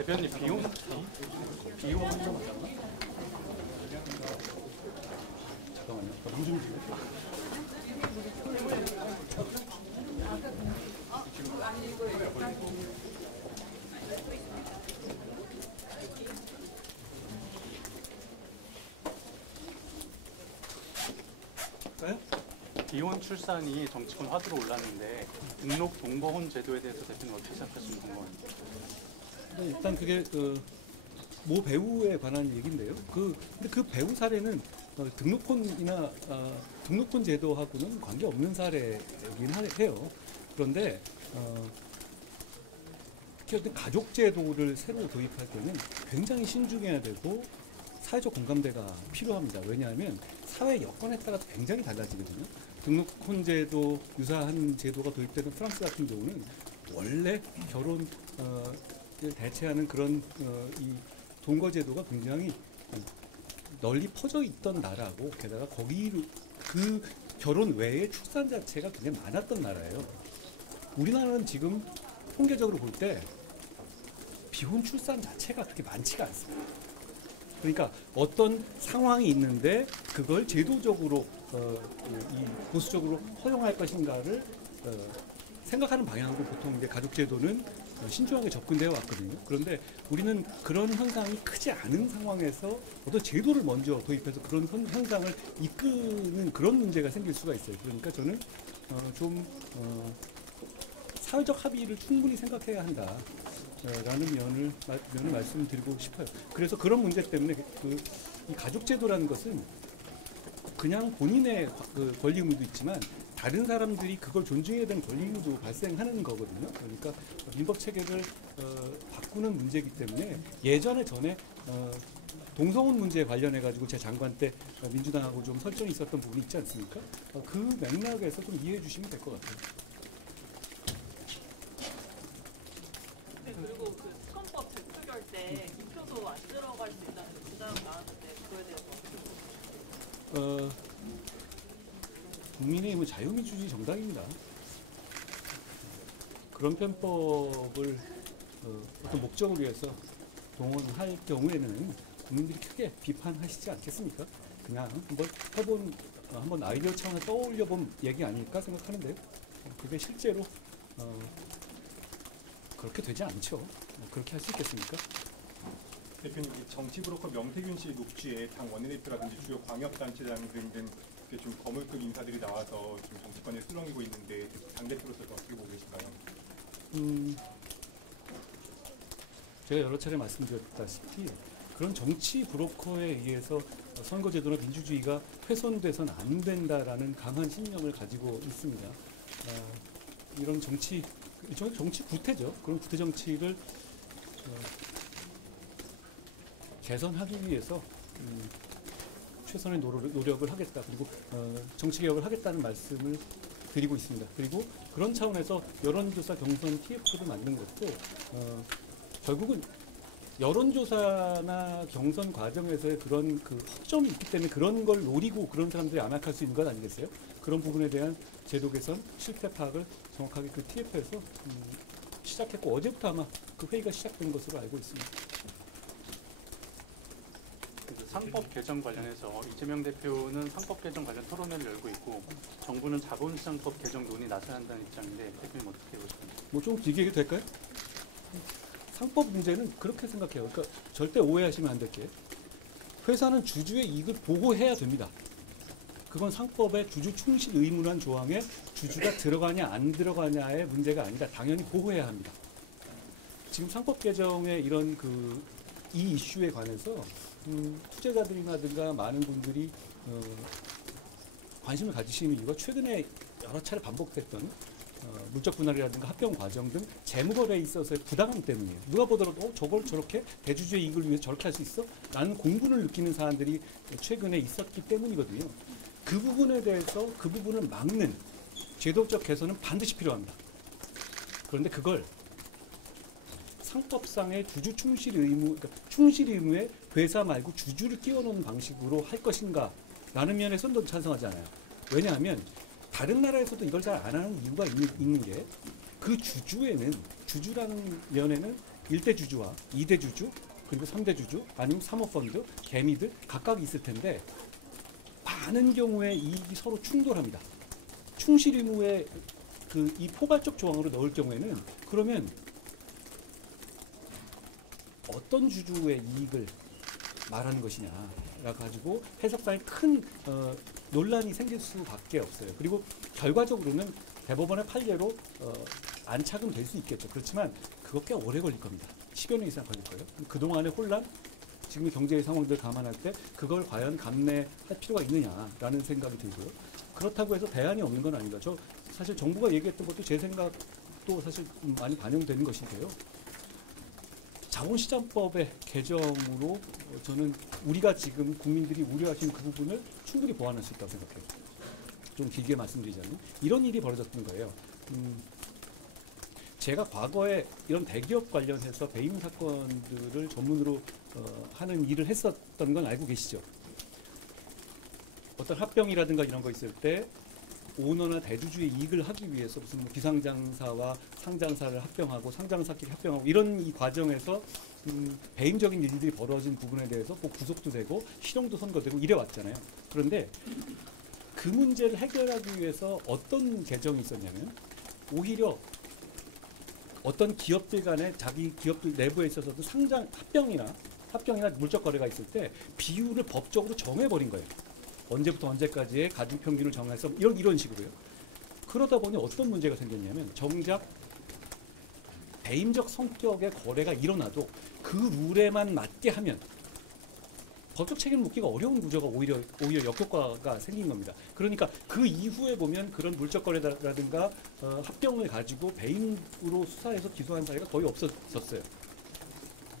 대표님 비용 잠깐만요. 물좀 비혼 출산이 정치권 화두로 올랐는데 등록 동거혼 제도에 대해서 대표님 어떻게 생각하시는 건가요? 일단 그게 모 배우에 관한 얘기인데요. 근데 그 배우 사례는 등록혼이나 등록혼 제도하고는 관계 없는 사례이긴 해요. 그런데 어떤 가족 제도를 새로 도입할 때는 굉장히 신중해야 되고 사회적 공감대가 필요합니다. 왜냐하면 사회 여건에 따라서 굉장히 달라지거든요. 등록혼 제도 유사한 제도가 도입되는 프랑스 같은 경우는 원래 결혼 대체하는 그런 이 동거 제도가 굉장히 널리 퍼져 있던 나라고, 게다가 거기로 그 결혼 외에 출산 자체가 굉장히 많았던 나라예요. 우리나라는 지금 통계적으로 볼 때 비혼 출산 자체가 그렇게 많지가 않습니다. 그러니까 어떤 상황이 있는데 그걸 제도적으로 이 보수적으로 허용할 것인가를 생각하는 방향으로 보통 이제 가족제도는 신중하게 접근되어 왔거든요. 그런데 우리는 그런 현상이 크지 않은 상황에서 어떤 제도를 먼저 도입해서 그런 현상을 이끄는 그런 문제가 생길 수가 있어요. 그러니까 저는 사회적 합의를 충분히 생각해야 한다. 라는 면을 말씀드리고 싶어요. 그래서 그런 문제 때문에 이 가족제도라는 것은 그냥 본인의 권리 의무도 있지만 다른 사람들이 그걸 존중해야 되는 권리 의무도 발생하는 거거든요. 그러니까 민법 체계를 바꾸는 문제이기 때문에 예전에 동성혼 문제에 관련해 가지고 제 장관 때 민주당하고 좀 설전이 있었던 부분이 있지 않습니까? 그 맥락에서 좀 이해해 주시면 될 것 같아요. 그리고 그 특검법 제출할 때 기표도 안 들어갈 수 있다는 주장 나왔는데 그거에 대해서 국민의힘은 자유민주주의 정당입니다. 그런 편법을 어떤 목적을 위해서 동원할 경우에는 국민들이 크게 비판하시지 않겠습니까? 그냥 한번 아이디어 차원에서 떠올려본 얘기 아닐까 생각하는데요. 그게 실제로 그렇게 되지 않죠. 그렇게 할 수 있겠습니까? 대표님, 정치 브로커 명태균 씨 녹취에 당 원내대표라든지 주요 광역단체장 등등 좀 거물급 인사들이 나와서 좀 정치권에 술렁이고 있는데 당대표로서 어떻게 보고 계신가요? 제가 여러 차례 말씀드렸다시피 그런 정치 브로커에 의해서 선거제도나 민주주의가 훼손돼서는 안 된다라는 강한 신념을 가지고 있습니다. 이런 정치 구태죠. 그런 구태 정치를 개선하기 위해서 최선의 노력을 하겠다. 그리고 정치개혁을 하겠다는 말씀을 드리고 있습니다. 그리고 그런 차원에서 여론조사 경선 TF를 만든 것도 결국은 여론조사나 경선 과정에서의 그런 허점이 있기 때문에 그런 걸 노리고 그런 사람들이 암약할 수 있는 것 아니겠어요? 그런 부분에 대한 제도 개선, 실태 파악을 정확하게 그 TF에서 시작했고 어제부터 아마 그 회의가 시작된 것으로 알고 있습니다. 상법 개정 관련해서 이재명 대표는 상법 개정 관련 토론회를 열고 있고 정부는 자본시장법 개정 논의 나서야 한다는 입장인데 대표님 어떻게 보십니까? 뭐 좀 길게 해도 될까요? 상법 문제는 그렇게 생각해요. 그러니까 절대 오해하시면 안 될 게 회사는 주주의 이익을 보호해야 됩니다. 그건 상법의 주주 충실 의무란 조항에 주주가 들어가냐 안 들어가냐의 문제가 아니라 당연히 보호해야 합니다. 지금 상법 개정의 이런 이 이슈에 관해서 투자자들이라든가 많은 분들이 관심을 가지시는 이유가 최근에 여러 차례 반복됐던 물적 분할이라든가 합병 과정 등 재무거래에 있어서의 부당함 때문이에요. 누가 보더라도 저걸 저렇게 대주주의 이익을 위해서 저렇게 할 수 있어? 라는 공분을 느끼는 사람들이 최근에 있었기 때문이거든요. 그 부분에 대해서 그 부분을 막는 제도적 개선은 반드시 필요합니다. 그런데 그걸 상법상의 주주 충실 의무, 그러니까 충실 의무에 회사 말고 주주를 끼워넣는 방식으로 할 것인가 라는 면에서는 찬성하지 않아요. 왜냐하면 다른 나라에서도 이걸 잘 안 하는 이유가 있는 게 그 주주라는 면에는 1대 주주와 2대 주주, 그리고 3대 주주, 아니면 사모펀드, 개미들 각각 있을 텐데 많은 경우에 이익이 서로 충돌합니다. 충실 의무에 이 포괄적 조항으로 넣을 경우에는 그러면 어떤 주주의 이익을 말하는 것이냐라 가지고 해석상에 큰 논란이 생길 수밖에 없어요. 그리고 결과적으로는 대법원의 판례로 안착은 될 수 있겠죠. 그렇지만 그거 꽤 오래 걸릴 겁니다. 10여 년 이상 걸릴 거예요. 그동안의 혼란, 지금의 경제의 상황들 감안할 때 그걸 과연 감내할 필요가 있느냐라는 생각이 들고요. 그렇다고 해서 대안이 없는 건 아닌가. 저 사실 정부가 얘기했던 것도 제 생각도 사실 많이 반영되는 것인데요. 자본시장법의 개정으로 저는 우리가 지금 국민들이 우려하시는 그 부분을 충분히 보완할 수 있다고 생각해요. 좀 길게 말씀드리자면 이런 일이 벌어졌던 거예요. 제가 과거에 이런 대기업 관련해서 배임 사건들을 전문으로 하는 일을 했었던 건 알고 계시죠? 어떤 합병이라든가 이런 거 있을 때 오너나 대주주의 이익을 하기 위해서 무슨 비상장사와 상장사를 합병하고 상장사끼리 합병하고 이런 이 과정에서 배임적인 일들이 벌어진 부분에 대해서 꼭 구속도 되고 실형도 선고되고 이래 왔잖아요. 그런데 그 문제를 해결하기 위해서 어떤 개정이 있었냐면 오히려 어떤 기업들 간에 자기 기업들 내부에 있어서도 상장 합병이나 물적 거래가 있을 때 비율을 법적으로 정해버린 거예요. 언제부터 언제까지의 가중 평균을 정해서 이런 식으로요. 그러다 보니 어떤 문제가 생겼냐면 정작 배임적 성격의 거래가 일어나도 그 룰에만 맞게 하면 법적 책임을 묻기가 어려운 구조가 오히려 역효과가 생긴 겁니다. 그러니까 그 이후에 보면 그런 물적 거래라든가 합병을 가지고 배임으로 수사해서 기소한 사례가 거의 없었어요.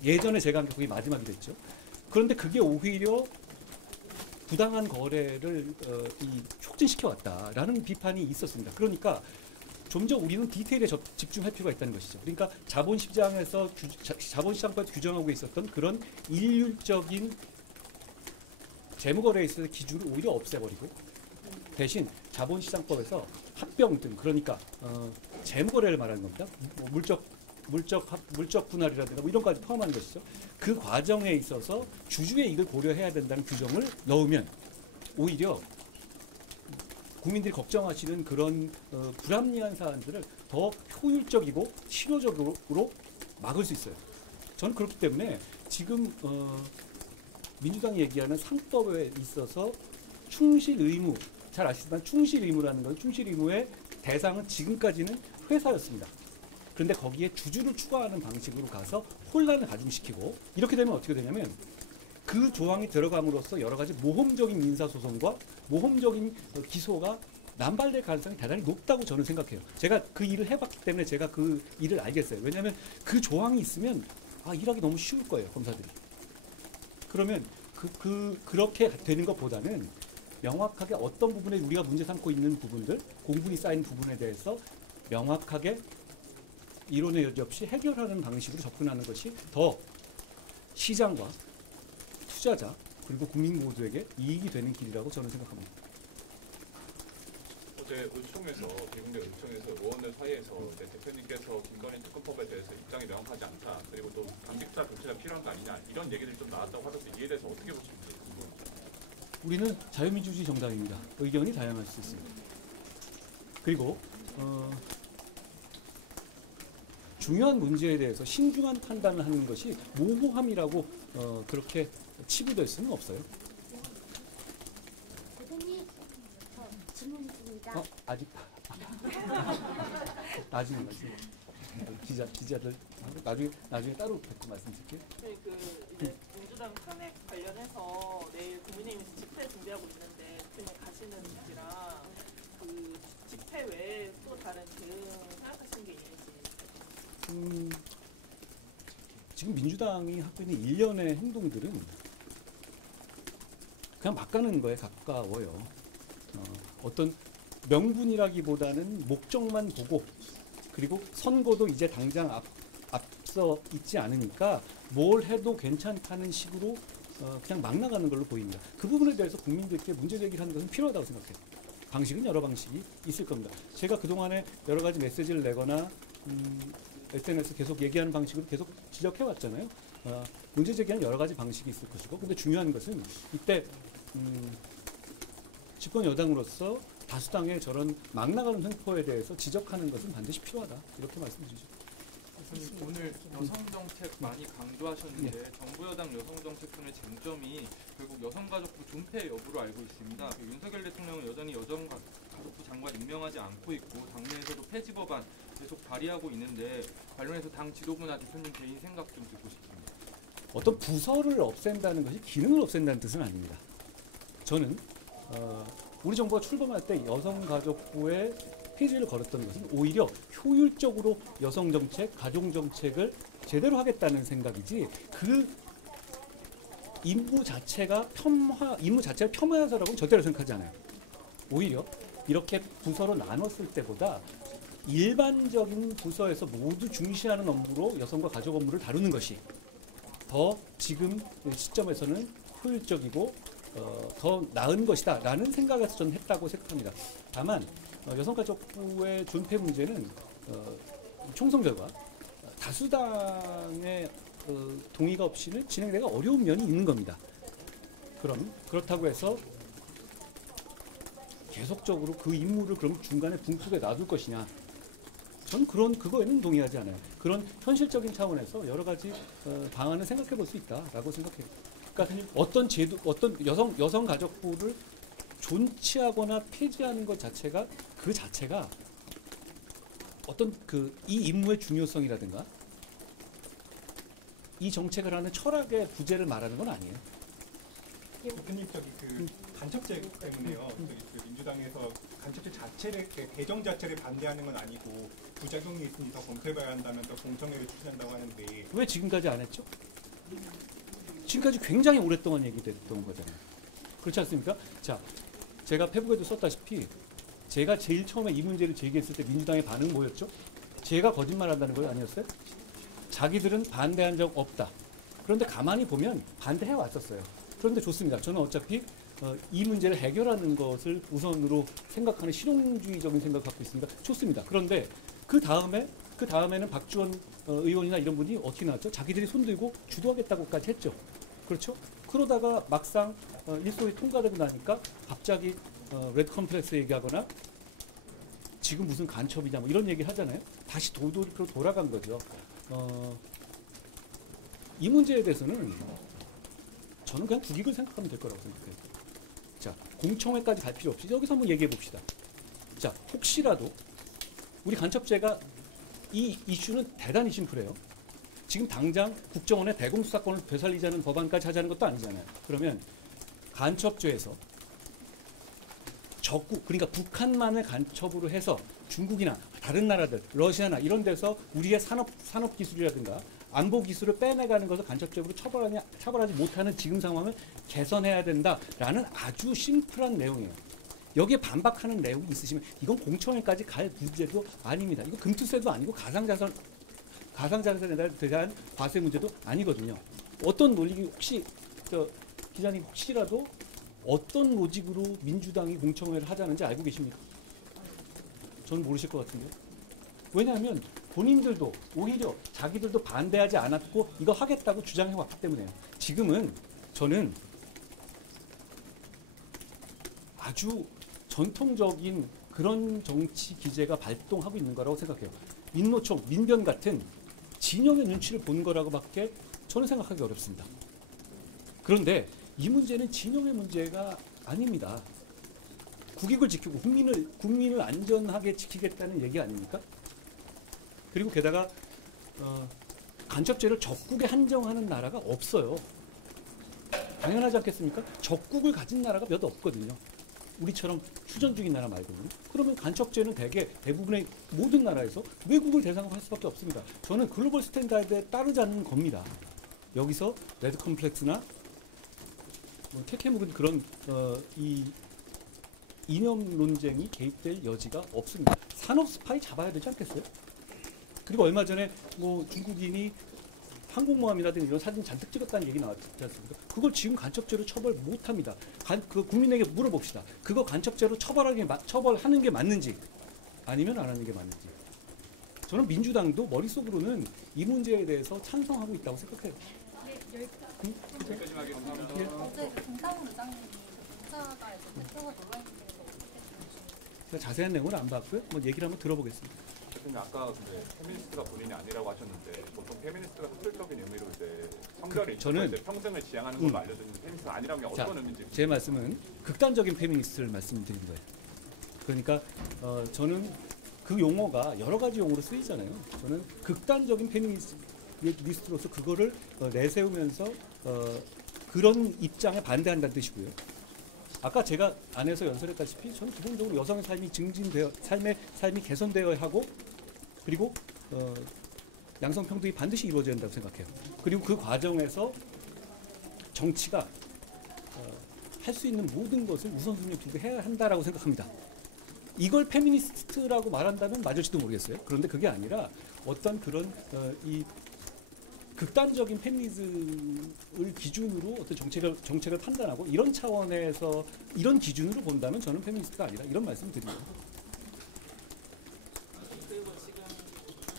예전에 제가 한 게 거의 마지막이 됐죠. 그런데 그게 오히려 부당한 거래를 촉진시켜 왔다라는 비판이 있었습니다. 그러니까 좀 더 우리는 디테일에 집중할 필요가 있다는 것이죠. 그러니까 자본시장에서 자본시장법 규정하고 있었던 그런 일률적인 재무거래에 있어서 기준을 오히려 없애버리고 대신 자본시장법에서 합병 등 그러니까 재무거래를 말하는 겁니다. 물적 분할이라든가 뭐 이런 것까지 포함하는 것이죠. 그 과정에 있어서 주주의 이익을 고려해야 된다는 규정을 넣으면 오히려 국민들이 걱정하시는 그런 불합리한 사안들을 더 효율적이고 실효적으로 막을 수 있어요. 저는 그렇기 때문에 지금 민주당이 얘기하는 상법에 있어서 충실 의무, 잘 아시지만 충실 의무라는 건 충실 의무의 대상은 지금까지는 회사였습니다. 그런데 거기에 주주를 추가하는 방식으로 가서 혼란을 가중시키고 이렇게 되면 어떻게 되냐면 그 조항이 들어감으로써 여러 가지 모험적인 민사소송과 모험적인 기소가 남발될 가능성이 대단히 높다고 저는 생각해요. 제가 그 일을 해봤기 때문에 제가 그 일을 알겠어요. 왜냐하면 그 조항이 있으면 일하기 너무 쉬울 거예요, 검사들이. 그러면 그렇게 되는 것보다는 명확하게 어떤 부분에 우리가 문제 삼고 있는 부분들, 공분이 쌓인 부분에 대해서 명확하게 이론의 여지 없이 해결하는 방식으로 접근하는 것이 더 시장과 투자자 그리고 국민 모두에게 이익이 되는 길이라고 저는 생각합니다. 어제 의총에서 비공개 의총에서 의원들 사이에서 대표님께서 김건희 특검법에 대해서 입장이 명확하지 않다. 그리고 또 당직자 교체가 필요한 거 아니냐 이런 얘기들이 좀 나왔다고 하던데 이에 대해서 어떻게 보시는지 궁금합니다. 우리는 자유민주주의 정당입니다. 의견이 다양할 수 있습니다. 그리고 중요한 문제에 대해서 신중한 판단을 하는 것이 모호함이라고 그렇게 치부될 수는 없어요. 대표님, 저 질문 있습니다. 아직 나중에 기자들 나중에 따로 뵙고 말씀드릴게요. 네, 이제 민주당 탄핵 관련해서 내일 국민의힘에서 집회 준비하고 있는데 대표님 가시는지랑 그 집회 외에 또 다른 대응 생각하시는 게 있는지. 지금 민주당이 하고 있는 일련의 행동들은 그냥 막 가는 거에 가까워요. 어떤 명분이라기보다는 목적만 보고 그리고 선거도 이제 당장 앞서 있지 않으니까 뭘 해도 괜찮다는 식으로 그냥 막 나가는 걸로 보입니다. 그 부분에 대해서 국민들께 문제 제기를 하는 것은 필요하다고 생각해요. 방식은 여러 방식이 있을 겁니다. 제가 그동안에 여러 가지 메시지를 내거나 SNS 계속 얘기하는 방식으로 계속 지적해 왔잖아요. 문제 제기하는 여러 가지 방식이 있을 것이고, 근데 중요한 것은 이때 집권 여당으로서 다수당의 저런 막 나가는 횡포에 대해서 지적하는 것은 반드시 필요하다, 이렇게 말씀드리죠. 교수님, 오늘 여성 정책 많이 강조하셨는데 정부 여당 여성 정책론의 쟁점이 결국 여성가족부 존폐 여부로 알고 있습니다. 윤석열 대통령은 여전히 여성가족부 장관 임명하지 않고 있고 당내에서도 폐지 법안 계속 발의하고 있는데 관련해서 당 지도부나 대표님 개인 생각 좀 듣고 싶습니다. 어떤 부서를 없앤다는 것이 기능을 없앤다는 뜻은 아닙니다. 저는 우리 정부가 출범할 때 여성가족부의 폐지를 걸었던 것은 오히려 효율적으로 여성정책, 가족정책을 제대로 하겠다는 생각이지, 그 임무 자체가 폄하해서라고는 절대로 생각하지 않아요. 오히려 이렇게 부서로 나눴을 때보다 일반적인 부서에서 모두 중시하는 업무로 여성과 가족 업무를 다루는 것이 더 지금 시점에서는 효율적이고 더 나은 것이다 라는 생각에서 저는 했다고 생각합니다. 다만 여성가족부의 존폐 문제는 총선 결과 다수당의 동의가 없이는 진행되기가 어려운 면이 있는 겁니다. 그렇다고 해서 계속적으로 그 임무를 그럼 중간에 붕 속에 놔둘 것이냐, 저는 그거에는 동의하지 않아요. 그런 현실적인 차원에서 여러 가지 방안을 생각해 볼 수 있다라고 생각해요. 그러니까 어떤 여성가족부를 존치하거나 폐지하는 것 자체가 어떤 이 임무의 중요성이라든가 이 정책을 하는 철학의 부재를 말하는 건 아니에요. 대표님 간첩죄 때문에요. 민주당에서 간첩죄 자체를 개정 자체를 반대하는 건 아니고 부작용이 있으니 더 검토해봐야 한다면서 공청회를 추진한다고 하는데 왜 지금까지 안 했죠? 지금까지 굉장히 오랫동안 얘기됐던 거잖아요. 그렇지 않습니까? 자, 제가 페북에도 썼다시피 제가 제일 처음에 이 문제를 제기했을 때 민주당의 반응은 뭐였죠? 제가 거짓말한다는 거 아니었어요? 자기들은 반대한 적 없다. 그런데 가만히 보면 반대해 왔었어요. 그런데 좋습니다. 저는 어차피 이 문제를 해결하는 것을 우선으로 생각하는 실용주의적인 생각을 갖고 있습니다. 좋습니다. 그런데 그 다음에는 박지원 의원이나 이런 분이 어떻게 나왔죠? 자기들이 손들고 주도하겠다고까지 했죠. 그렇죠? 그러다가 막상 일소리 통과되고 나니까 갑자기 레드 컴플렉스 얘기하거나 지금 무슨 간첩이냐 뭐 이런 얘기를 하잖아요. 다시 도돌이로 돌아간 거죠. 이 문제에 대해서는 저는 그냥 국익을 생각하면 될 거라고 생각해요. 자, 공청회까지 갈 필요 없이 여기서 한번 얘기해 봅시다. 자, 혹시라도 우리 간첩죄가 이 이슈는 대단히 심플해요. 지금 당장 국정원의 대공수사권을 되살리자는 법안까지 하자는 것도 아니잖아요. 그러면 간첩죄에서 적국, 그러니까 북한만을 간첩으로 해서 중국이나 다른 나라들, 러시아나 이런 데서 우리의 산업 기술이라든가 안보 기술을 빼내가는 것을 간접적으로 처벌하지 못하는 지금 상황을 개선해야 된다라는 아주 심플한 내용이에요. 여기에 반박하는 내용이 있으시면 이건 공청회까지 갈 문제도 아닙니다. 이거 금투세도 아니고 가상자산에 대한 과세 문제도 아니거든요. 어떤 논리가 혹시 기자님 혹시라도 어떤 로직으로 민주당이 공청회를 하자는지 알고 계십니까? 저는 모르실 것 같은데. 왜냐하면 본인들도 오히려 자기들도 반대하지 않았고 이거 하겠다고 주장해 왔기 때문에요. 지금은 저는 아주 전통적인 그런 정치 기제가 발동하고 있는 거라고 생각해요. 민노총, 민변 같은 진영의 눈치를 보는 거라고밖에 저는 생각하기 어렵습니다. 그런데 이 문제는 진영의 문제가 아닙니다. 국익을 지키고 국민을 안전하게 지키겠다는 얘기 아닙니까? 그리고 게다가 간첩죄를 적국에 한정하는 나라가 없어요. 당연하지 않겠습니까? 적국을 가진 나라가 몇 없거든요. 우리처럼 휴전 중인 나라 말고는. 그러면 간첩죄는 대부분의 모든 나라에서 외국을 대상으로 할 수밖에 없습니다. 저는 글로벌 스탠다드에 따르자는 겁니다. 여기서 레드 컴플렉스나 뭐 캐캐묵은 그런 이 이념 논쟁이 개입될 여지가 없습니다. 산업 스파이 잡아야 되지 않겠어요? 그리고 얼마 전에 뭐 중국인이 항공모함이라든지 이런 사진 잔뜩 찍었다는 얘기 나왔지 않습니까? 그걸 지금 간첩죄로 처벌 못합니다. 그 국민에게 물어봅시다. 그거 간첩죄로 처벌하는 게 맞는지 아니면 안 하는 게 맞는지. 저는 민주당도 머릿속으로는 이 문제에 대해서 찬성하고 있다고 생각해요. 여기까지만 하겠습니다. 예. 어제 김상훈 의장님이 독자가 대표가 논란이 돼서 제가 자세한 내용을 안 봤고요. 뭐 얘기를 한번 들어보겠습니다. 대표님 아까 근데 페미니스트가 본인이 아니라고 하셨는데 보통 페미니스트가 획일적인 의미로 이제 성별을 저는- 이제 평등을 지향하는 걸로 알려졌는데 페미니스트가 아니라는 게 자, 어떤 의미인지 제 말씀은 극단적인 페미니스트를 말씀드린 거예요. 그러니까 저는 그 용어가 여러 가지 용어로 쓰이잖아요. 저는 극단적인 페미니스트로서 그거를 내세우면서 그런 입장에 반대한다는 뜻이고요. 아까 제가 안에서 연설했다시피 저는 기본적으로 여성의 삶이 증진되어 삶이 개선되어야 하고 그리고 양성 평등이 반드시 이루어져야 한다고 생각해요. 그리고 그 과정에서 정치가 할 수 있는 모든 것을 우선순위에 두고 해야 한다라고 생각합니다. 이걸 페미니스트라고 말한다면 맞을지도 모르겠어요. 그런데 그게 아니라 어떤 그런 이 극단적인 페미니즘을 기준으로 어떤 정책을 판단하고 이런 차원에서 이런 기준으로 본다면 저는 페미니스트가 아니라 이런 말씀을 드립니다. 그리고 지금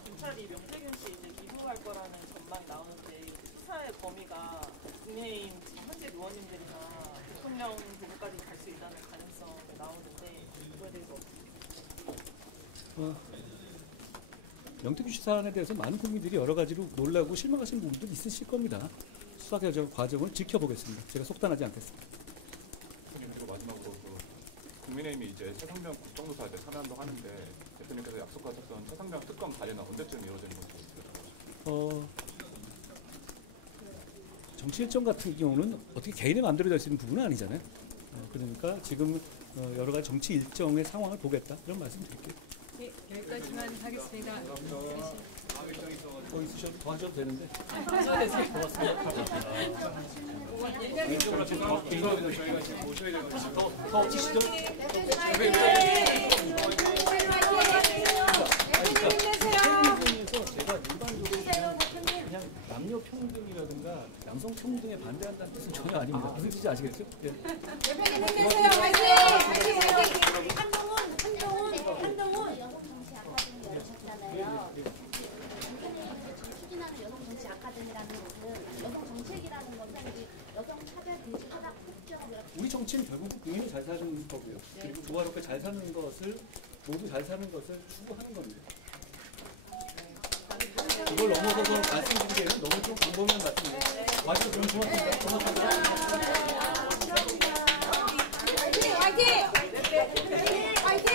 경찰이 명태균 씨 이제 기소할 거라는 전망이 나오는데 수사의 범위가 국민의힘 지금 현재 의원님들이나 대통령 부부까지 갈 수 있다는 가능성이 나오는데 이거에 대해서 명태균 씨 사안에 대해서 많은 국민들이 여러 가지로 놀라고 실망하시는 부분도 있으실 겁니다. 수사 과정을 지켜보겠습니다. 제가 속단하지 않겠습니다. 그리고 마지막으로 국민의힘이 이제 최상병 국정조사에 대해 참여한다고 하는데 대표님께서 약속하셨던 최상병 특검 발의는 언제쯤 이루어지는 건지 정치 일정 같은 경우는 어떻게 개인의 마음대로 될 수 있는 부분은 아니잖아요. 그러니까 지금 여러 가지 정치 일정의 상황을 보겠다 이런 말씀 드릴게요. 예, 여기까지만 하겠습니다. 더 있으셔도 더 하셔도 되는데. 이쪽으로 더 저희가 지금 모셔야 될 것 같아요. 더 없으시죠? 페미니즘에서 제가 일반적으로 그냥 남녀 평등이라든가 양성 평등에 반대한다는 뜻은 전혀 아닙니다. 무슨 뜻인지 아시겠죠? 예. 대표님 힘내세요. 화이팅! 화이팅! 한동훈 여성 정치 아카데미 열으셨잖아요. 대표님이 추진하는 여성 정치 아카데미라는 것은 여성 정책이라는 것은 여성 차별 대시하다 폭정이라고 우리 정치는 결국 국민이 잘 사는 거고요. 그리고 조화롭게 잘 사는 것을 모두 잘 사는 것을 추구하는 겁니다. 이걸 넘어서서 말씀드리기에는 너무 좀 광범위한 말씀이에요. 와주셔서 너무 고맙습니다. 화이팅! 화이팅! 화이팅!